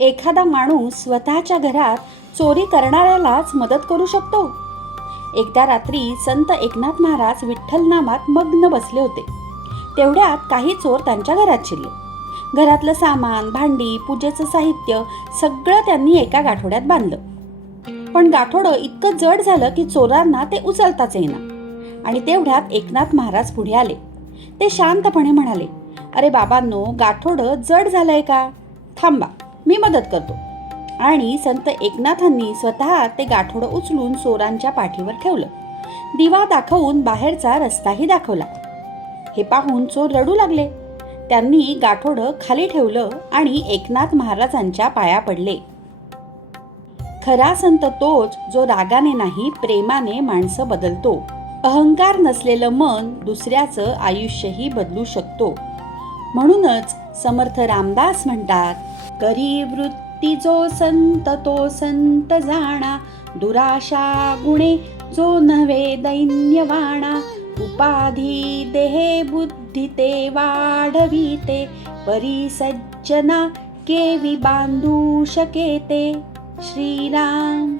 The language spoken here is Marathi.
एखादा माणूस स्वतःच्या घरात चोरी करणाऱ्यालाच मदत करू शकतो. एकदा रात्री संत एकनाथ महाराज विठ्ठल नामात मग्न बसले होते. तेवढ्यात काही चोर त्यांच्या घरात शिरले. घरातलं सामान, भांडी, पूजेचं साहित्य सगळं त्यांनी एका गाठोड्यात बांधलं. पण गाठोडं इतकं जड झालं की चोरांना ते उचलताच येईना. आणि तेवढ्यात एकनाथ महाराज पुढे आले. ते शांतपणे म्हणाले, "अरे बाबांनो, गाठोडं जड झालंय का? थांबा, मी मदत करतो." आणि संत एकनाथांनी स्वतः ते गाठोडं उचलून चोरांच्या पाठीवर ठेवलं. दिवा दाखवून बाहेरचा रस्ताही दाखवला. हे पाहून चोर रडू लागले. त्यांनी गाठोडं खाली ठेवलं आणि एकनाथ महाराजांच्या पाया पडले. खरा संत तोच जो रागाने नाही, प्रेमाने माणसं बदलतो. अहंकार नसलेलं मन दुसऱ्याचं आयुष्यही बदलू शकतो. म्हणूनच समर्थ रामदास म्हणतात, "करी वृत्ती जो संत तो संत जाणा, दुराशा गुणे जो नव्हे दैन्यवाणा, उपाधी देहे बुद्धी ते वाढविते, परी सज्जना केवी बांधू शकेते." श्रीराम.